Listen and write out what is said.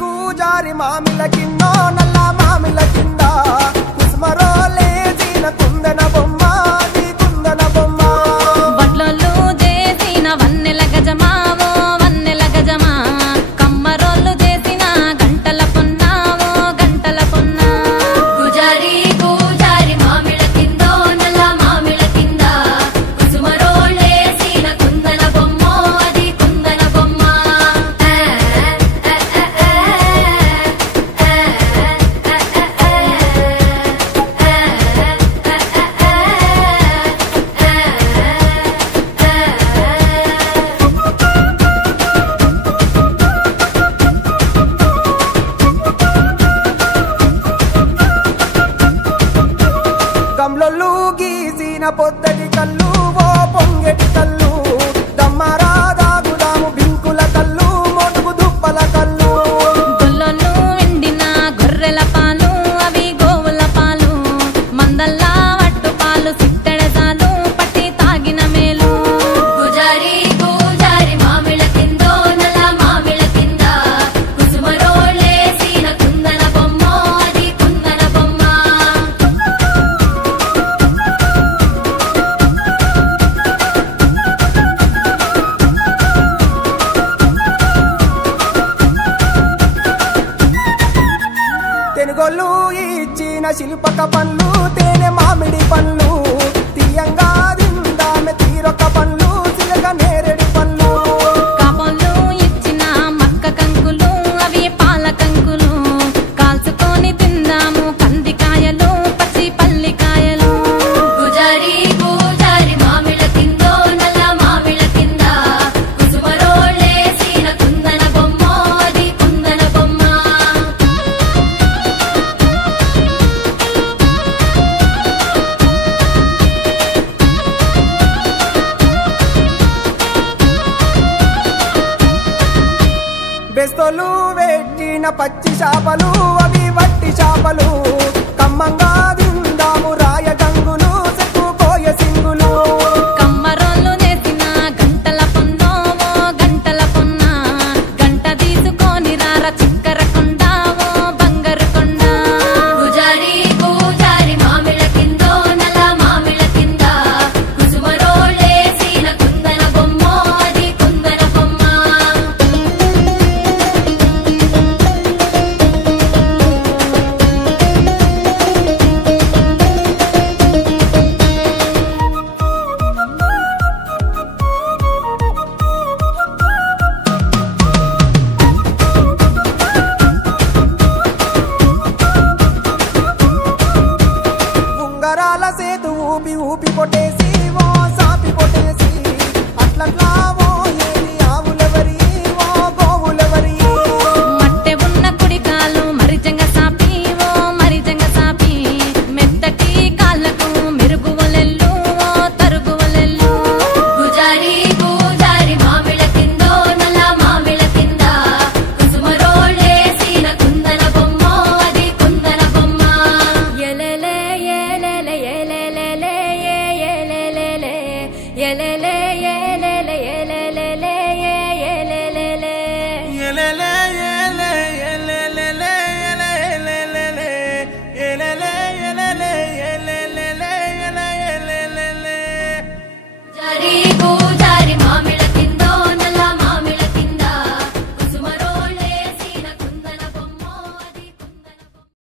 గూజారి మామిల కిందో నల్ల మామిల కింద కుస్మరోలే జీన కుందన బొమ్మ నీ కుందన బొమ్మ వడ్లొల్లు చేసిన వన్నెల గజమావో వన్నెల గజమా కమ్మరోళ్ళు చేసిన గంటల పొన్నావో గంటల పొన్నా గుజారి మామిల కిందో నల్ల మామిల కింద కుసుమరోలే సీన కుందన బొమ్మ అది కుందన బొమ్మ గమ్లొల్లు గీసిన పొద్దటి కళ్ళు ఓ పొంగెటి కళ్ళు దమ్మరా దాగుదాము బింకుల కళ్ళు మొడుగు దుప్పల కళ్ళు గొల్లొల్లు ఎండిన గొర్రెల పాలు అవి గోవుల పాలు మందల్లా వట్టు పాలు సిట్టెడజాలు పట్టి తాగిన మేలు గుజారి మామిల కిందో నల్ల మామిల కింద కుసుమరోలే సీన కుందన బొమ్మ అది కుందన బొమ్మ తెనుగొల్లు ఇచ్చిన శిల్పక పండ్లు తేనె మామిడి పండ్లు తీయంగా దిందామె తీరొక పండ్లు చిలక నేరేడు పండ్లు కాపొల్లు ఇచ్చిన మక్క కంకులు అవి పాల కంకులు కాల్చుకొని తిందాము కందికాయలు పచ్చి పల్లికాయలు గుజారి మామిల కిందో నల్ల మామిల కింద కుసుమరోలే సీన కుందన బొమ్మ అది కుందన బొమ్మ బెస్తోలు పెట్టిన పచ్చి చేపలు అవి వట్టి చేపలు కమ్మంగా దిందాము రాయ గంగులు చెక్కుపోయే సింగులు కమ్మరోళ్ళు చేసిన గంటల పొన్నోవో గంటల పొన్న గంట తీసుకొని రార చిక్కర కొండావో బంగారు కొండ గుజారి మామిల కిందో నల్ల మామిల కింద కుసుమరోలే సీన కుందన బొమ్మ అది కుందన బొమ్మ ఉంగరాల సేతు ఊపి ఊపి కొట్టేసి ఓ సాపి కొట్టేసి అట్లట్లా ఓ ఏది ఆవులెవరి ఓ గోవులెవరి మట్టె ఉన్న కుడికాలు మరిజంగ సాపి ఓ మరిజంగ సాపి మెత్తటి కాళ్ళకు మెరుగువలెల్లు ఓ తరుగువలెల్లు గుజారి మామిల కిందో నల్ల మామిల కింద కుసుమరోలే సీన కుందన బొమ్మ అది కుందన బొమ్మ ఎలెలే ఎలెలే ఎలెలే ఎలెలే ఎలెలే ఎలెలే ఎలెలే ఎలెలే ఎలెలే